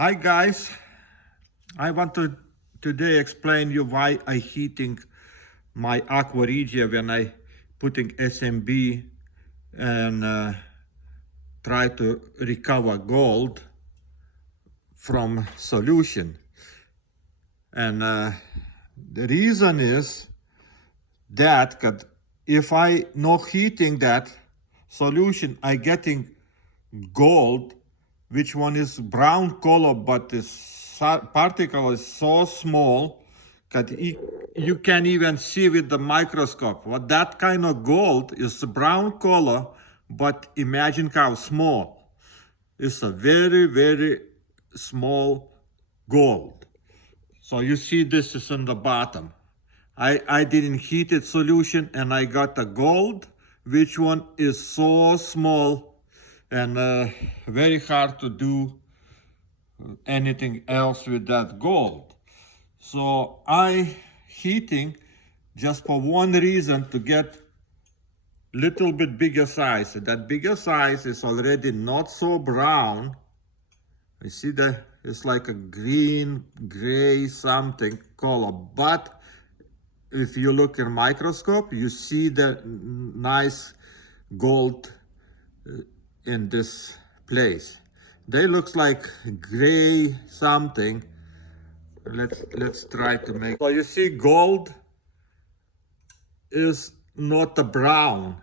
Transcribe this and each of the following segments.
Hi guys, I want to today explain you why I heating my aqua regia when I putting SMB and try to recover gold from solution. And the reason is that if I not heating that solution, I getting gold, which one is brown color, but the particle is so small that you can even see with the microscope. What that kind of gold is a brown color, but imagine how small. It's a very, very small gold. So you see this is on the bottom. I didn't heat it solution and I got the gold, which one is so small and very hard to do anything else with that gold. So I heating just for one reason, to get little bit bigger size. That bigger size is already not so brown. You see that it's like a green, gray something color, but if you look in microscope, you see the nice gold in this place. They looks like gray something. Let's try to make. So you see, gold is not a brown,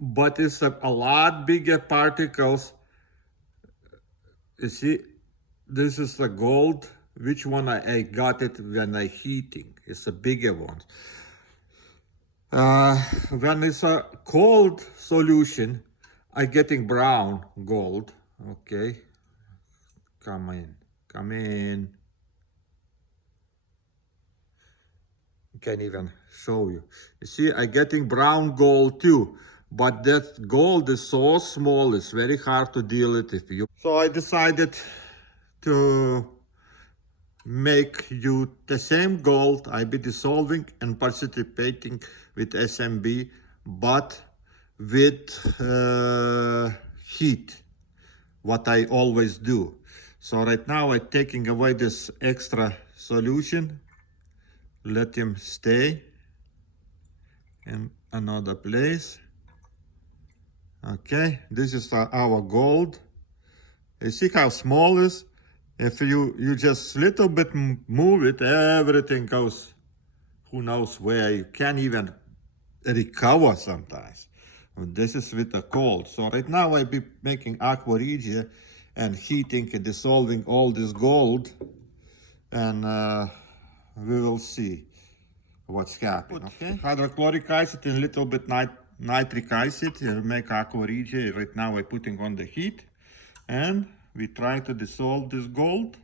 but it's a lot bigger particles. You see, this is the gold. Which one I got it when I heating? It's a bigger one. When it's a cold solution, I getting brown gold. Okay, come in, come in. Can't even show you. You see, I getting brown gold too, but that gold is so small, it's very hard to deal with if you. So I decided to make you the same gold. I be dissolving and participating with SMB, but with heat, what I always do. So right now I'm taking away this extra solution, let him stay in another place. Okay, this is our gold. You see how small it is? If you just little bit move it, everything goes who knows where. You can't even recover sometimes. This is with the cold. So right now I be making aqua regia and heating and dissolving all this gold, and we will see what's happening. Okay, hydrochloric acid and a little bit nitric acid, make aqua regia. Right now I'm putting on the heat, and we try to dissolve this gold,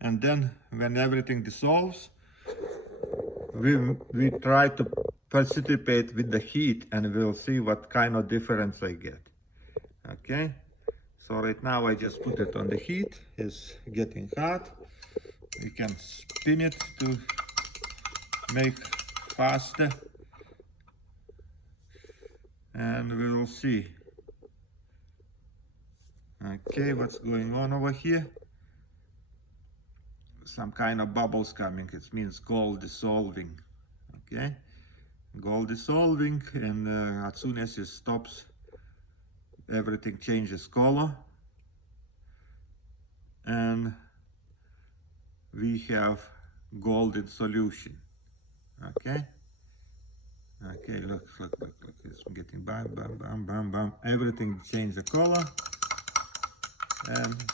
and then when everything dissolves, we try to precipitate with the heat, and we'll see what kind of difference I get. Okay, so right now I just put it on the heat. It's getting hot. We can spin it to make faster, and we will see. Okay, what's going on over here? Some kind of bubbles coming. It means gold dissolving. Okay, gold dissolving, and as soon as it stops, everything changes color, and we have gold in solution. Okay, okay, look, it's getting bam, bam, bam, bam, bam. Everything changed the color, and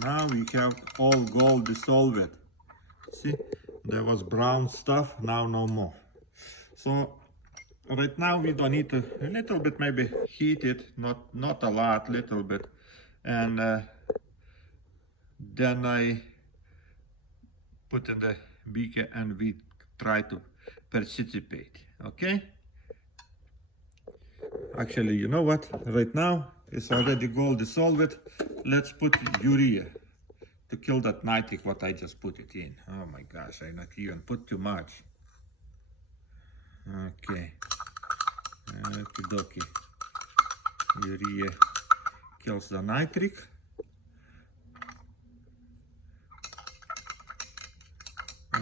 now we have all gold dissolved. See, there was brown stuff, now no more. So right now we don't need to, a little bit maybe heat it, not a lot, little bit, and then I put in the beaker and we try to precipitate. Okay, actually, you know what, right now it's already gold dissolved. Let's put urea to kill that nitric what I just put it in. Oh my gosh, I not even put too much. Okay, okie dokie. Urea kills the nitric.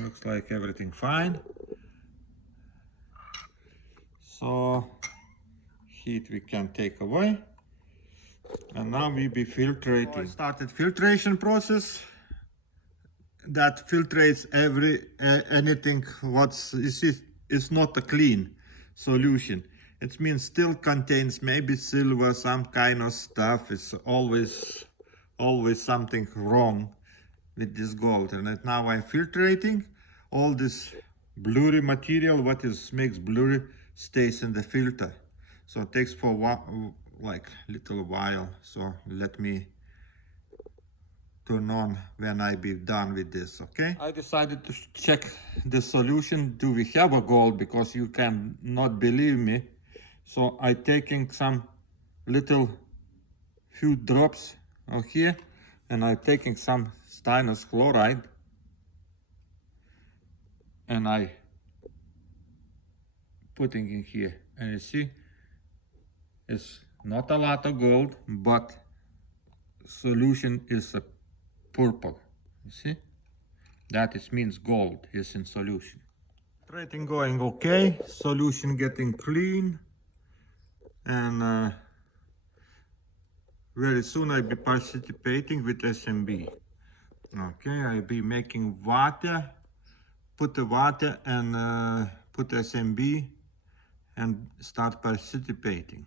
Looks like everything fine. So heat we can take away. And now we be filtrating. So I started filtration process that filtrates anything what's is not a clean solution. It means still contains maybe silver, some kind of stuff. It's always something wrong with this gold. And right now I'm filtrating all this blurry material. What is makes blurry stays in the filter. So it takes for like little while. So let me turn on when I be done with this. Okay, I decided to check the solution. Do we have a gold? Because you can not believe me. So I taking some little few drops of here, and I'm taking some stannous chloride, and I putting in here, and you see it's not a lot of gold, but solution is a purple. You see, that is means gold is in solution. Filtrating going okay, solution getting clean, and very soon I'll be participating with SMB. Okay, I'll be making water, put the water and put SMB and start participating.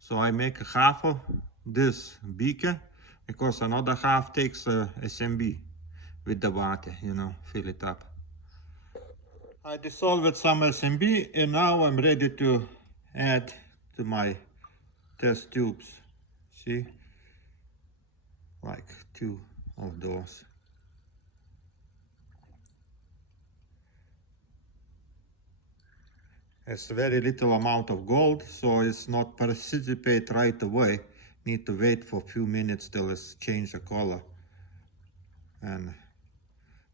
So I make half of this beaker because another half takes SMB with the water, you know, fill it up. I dissolved some SMB and now I'm ready to add to my test tubes. See, like 2 of those. It's very little amount of gold, so it's not precipitate right away. Need to wait for a few minutes till it's change the color, and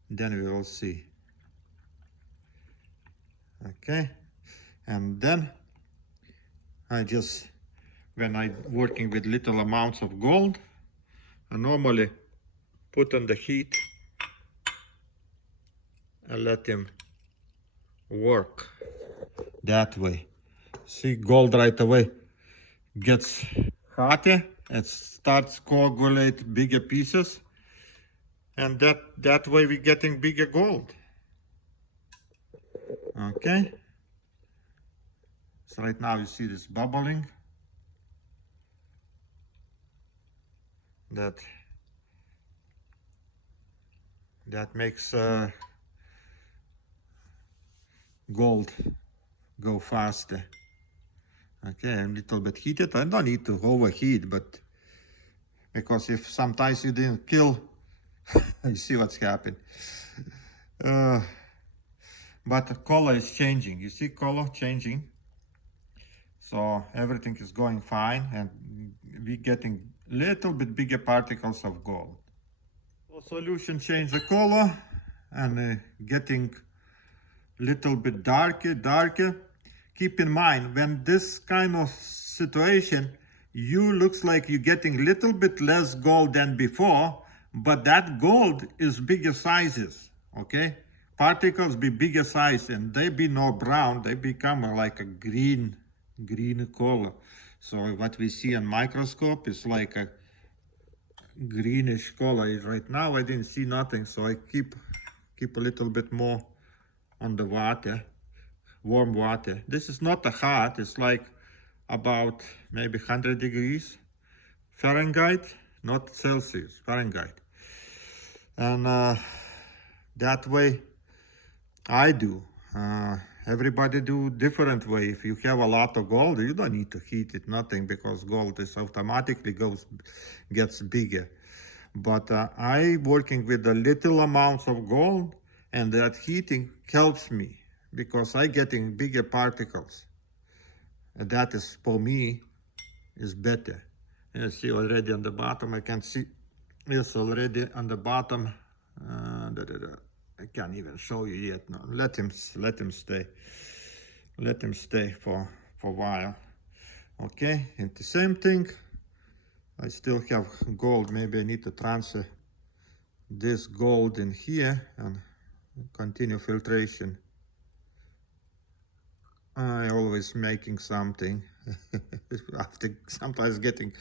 then we will see. Okay, and then I just, when I working with little amounts of gold, I normally put on the heat and let him work that way. See, gold right away gets hotter, it starts coagulate bigger pieces, and that way we're getting bigger gold. Okay, so right now you see this bubbling, that makes gold go faster. Okay, I'm a little bit heated. I don't need to overheat, but because if sometimes you didn't kill, you see what's happened. But the color is changing. You see color changing. So everything is going fine, and we're getting little bit bigger particles of gold. So solution change the color and getting little bit darker. Keep in mind, when this kind of situation, you looks like you're getting little bit less gold than before, but that gold is bigger sizes, okay? Particles be bigger size, and they be no brown, they become like a green color. So what we see on microscope is like a greenish color. Right now I didn't see nothing, so I keep a little bit more on the water, warm water. This is not a hot, it's like about maybe 100 degrees Fahrenheit, not Celsius, Fahrenheit. And that way I do. Everybody do different way. If you have a lot of gold, you don't need to heat it, nothing, because gold is automatically gets bigger. But I working with a little amounts of gold, and that heating helps me because I getting bigger particles. And that is, for me, is better. You see already on the bottom, I can see, yes, already on the bottom. I can't even show you yet. No, let him stay. Let him stay for a while. Okay, and the same thing. I still have gold. Maybe I need to transfer this gold in here, and continue filtration. I always making something after sometimes getting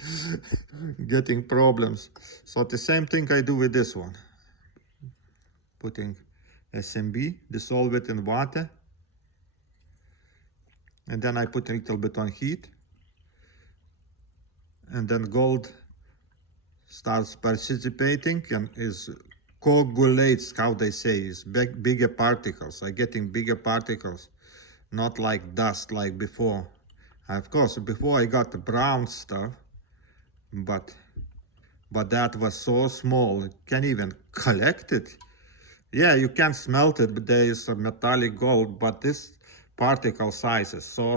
problems. So the same thing I do with this one. Putting SMB, dissolve it in water, and then I put a little bit on heat, and then gold starts participating and is coagulates, how they say, is bigger particles. I'm getting bigger particles, not like dust like before. Of course, before I got the brown stuff, but that was so small, you can't even collect it. Yeah, you can smelt it, but there is a metallic gold, but this particle size is so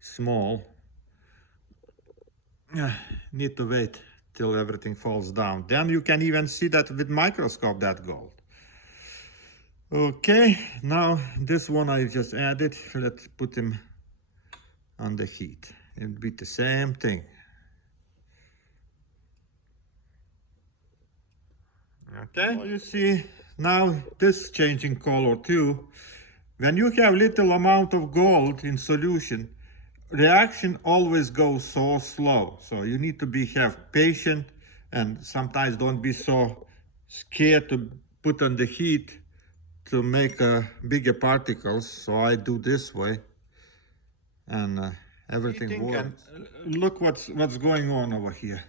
small. Need to wait till everything falls down. Then you can even see that with microscope, that gold. Okay, now this one I just added. Let's put him on the heat. It'll be the same thing. Okay, well, you see now this changing color too. When you have little amount of gold in solution, reaction always goes so slow. So you need to have patient, and sometimes don't be so scared to put on the heat to make bigger particles. So I do this way, and everything works. And look what's going on over here.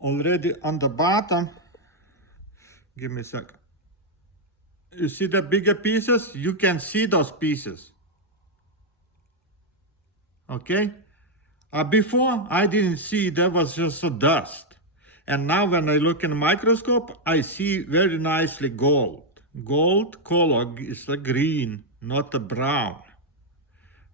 Already on the bottom, give me a sec. You see the bigger pieces? You can see those pieces. Okay? Before, I didn't see, there was just a dust. And now when I look in the microscope, I see very nicely gold. Gold color is a green, not a brown.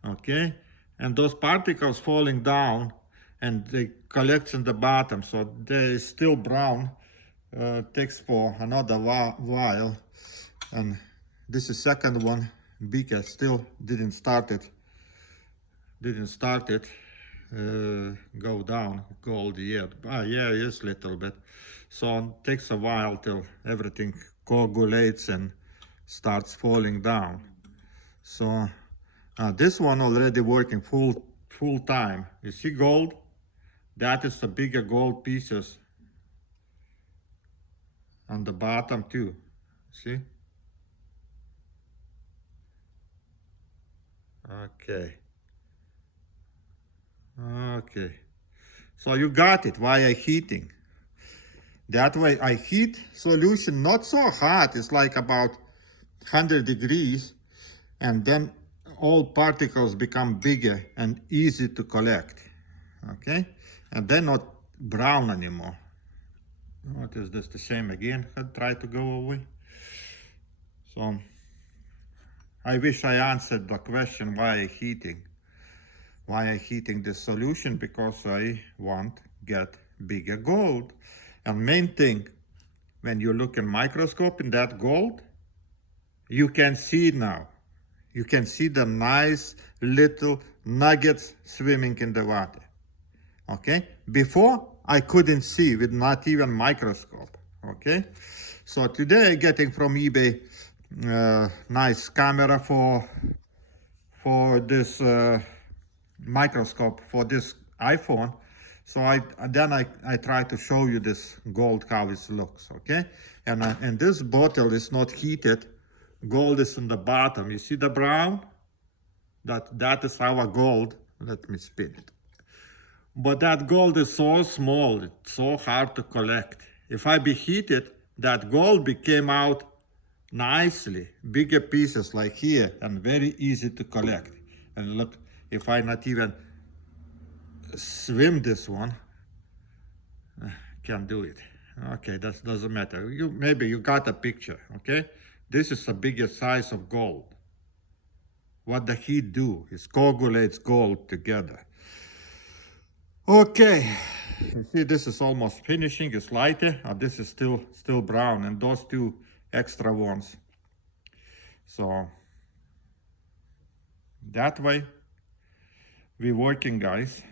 Okay? And those particles falling down, and they collect in the bottom, so they still brown. Takes for another while. And this is second one, bigger, still didn't start it. Go down gold yet. Yeah, yes, little bit. So it takes a while till everything coagulates and starts falling down. So this one already working full time. You see gold? That is the bigger gold pieces on the bottom too. See? Okay. Okay. So you got it, why I heating. That way I heat solution not so hot, it's like about 100 degrees, and then all particles become bigger and easy to collect. Okay? And they're not brown anymore. What is this, the same again? I try to go away. So I wish I answered the question why I heating. Why I heating this solution? Because I want get bigger gold. And main thing, when you look in microscope in that gold, you can see now. You can see the nice little nuggets swimming in the water. Okay? Before, I couldn't see with not even microscope. Okay? So today, getting from eBay nice camera for this microscope for this iPhone. So I try to show you this gold how it looks. Okay? And this bottle is not heated. Gold is in the bottom. You see the brown? That is our gold. Let me spin it. But that gold is so small, it's so hard to collect. If I be heated, that gold became out nicely, bigger pieces like here, and very easy to collect. And look, if I not even swim this one, can't do it. Okay, that doesn't matter. Maybe you got a picture, okay? This is the biggest size of gold. What the heat do is coagulates gold together. Okay, you see this is almost finishing, it's lighter, and this is still brown, and those two extra ones. So that way we working, guys.